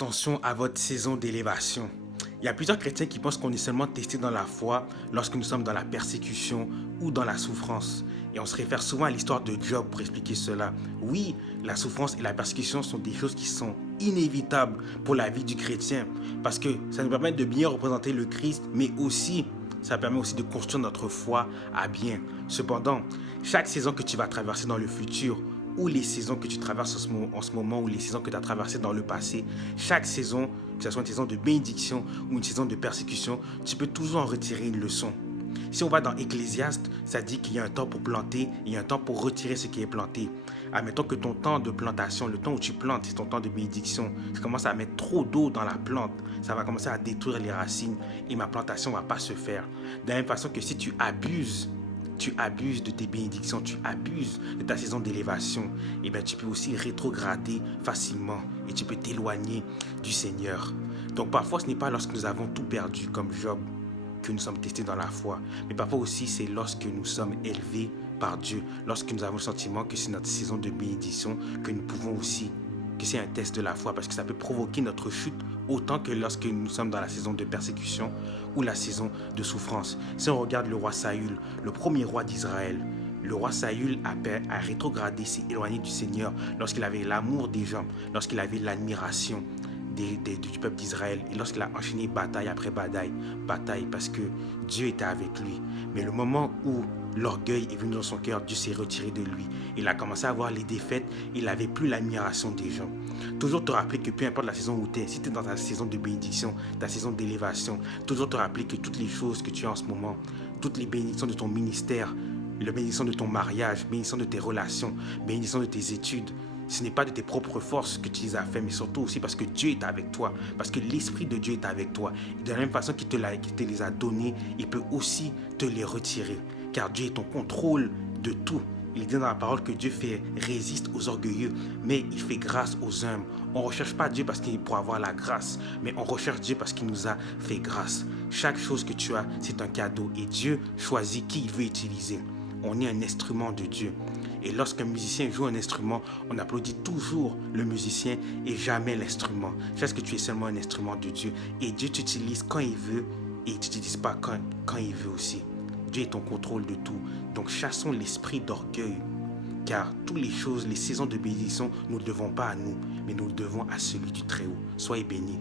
Attention à votre saison d'élévation. Il y a plusieurs chrétiens qui pensent qu'on est seulement testé dans la foi lorsque nous sommes dans la persécution ou dans la souffrance. Et on se réfère souvent à l'histoire de Job pour expliquer cela. Oui, la souffrance et la persécution sont des choses qui sont inévitables pour la vie du chrétien parce que ça nous permet de bien représenter le Christ, mais aussi ça permet aussi de construire notre foi à bien. Cependant, chaque saison que tu vas traverser dans le futur ou les saisons que tu traverses en ce moment ou les saisons que tu as traversées dans le passé, chaque saison, que ce soit une saison de bénédiction ou une saison de persécution, tu peux toujours en retirer une leçon. Si on va dans Ecclésiaste, ça dit qu'il y a un temps pour planter et il y a un temps pour retirer ce qui est planté. Admettons que ton temps de plantation, le temps où tu plantes, c'est ton temps de bénédiction. Tu commences à mettre trop d'eau dans la plante, ça va commencer à détruire les racines et ma plantation ne va pas se faire. De la même façon que si tu abuses de tes bénédictions, tu abuses de ta saison d'élévation, et bien tu peux aussi rétrograder facilement et tu peux t'éloigner du Seigneur. Donc parfois ce n'est pas lorsque nous avons tout perdu comme Job que nous sommes testés dans la foi, mais parfois aussi c'est lorsque nous sommes élevés par Dieu, lorsque nous avons le sentiment que c'est notre saison de bénédiction que nous pouvons aussi, que c'est un test de la foi parce que ça peut provoquer notre chute autant que lorsque nous sommes dans la saison de persécution ou la saison de souffrance. Si on regarde le roi Saül, le premier roi d'Israël, le roi Saül a rétrogradé, s'est éloigné du Seigneur lorsqu'il avait l'amour des gens, lorsqu'il avait l'admiration du peuple d'Israël et lorsqu'il a enchaîné bataille après bataille parce que Dieu était avec lui. Mais le moment où l'orgueil est venu dans son cœur, Dieu s'est retiré de lui. Il a commencé à avoir les défaites, il n'avait plus l'admiration des gens. Toujours te rappeler que peu importe la saison où tu es, si tu es dans ta saison de bénédiction, ta saison d'élévation, toujours te rappeler que toutes les choses que tu as en ce moment, toutes les bénédictions de ton ministère, la bénédiction de ton mariage, bénédiction de tes relations, bénédiction de tes études, ce n'est pas de tes propres forces que tu les as fait, mais surtout aussi parce que Dieu est avec toi, parce que l'Esprit de Dieu est avec toi. Et de la même façon qu'il te les a donnés, il peut aussi te les retirer, car Dieu est en contrôle de tout. Il dit dans la parole que Dieu résiste aux orgueilleux, mais il fait grâce aux humbles. On ne recherche pas Dieu parce qu'il est pour avoir la grâce, mais on recherche Dieu parce qu'il nous a fait grâce. Chaque chose que tu as, c'est un cadeau et Dieu choisit qui il veut utiliser. On est un instrument de Dieu. Et lorsqu'un musicien joue un instrument, on applaudit toujours le musicien et jamais l'instrument. Parce que tu es seulement un instrument de Dieu. Et Dieu t'utilise quand il veut et il ne t'utilise pas quand il veut aussi. Dieu est en contrôle de tout. Donc chassons l'esprit d'orgueil. Car toutes les choses, les saisons de bénédiction, nous ne le devons pas à nous, mais nous le devons à celui du Très-Haut. Soyez bénis.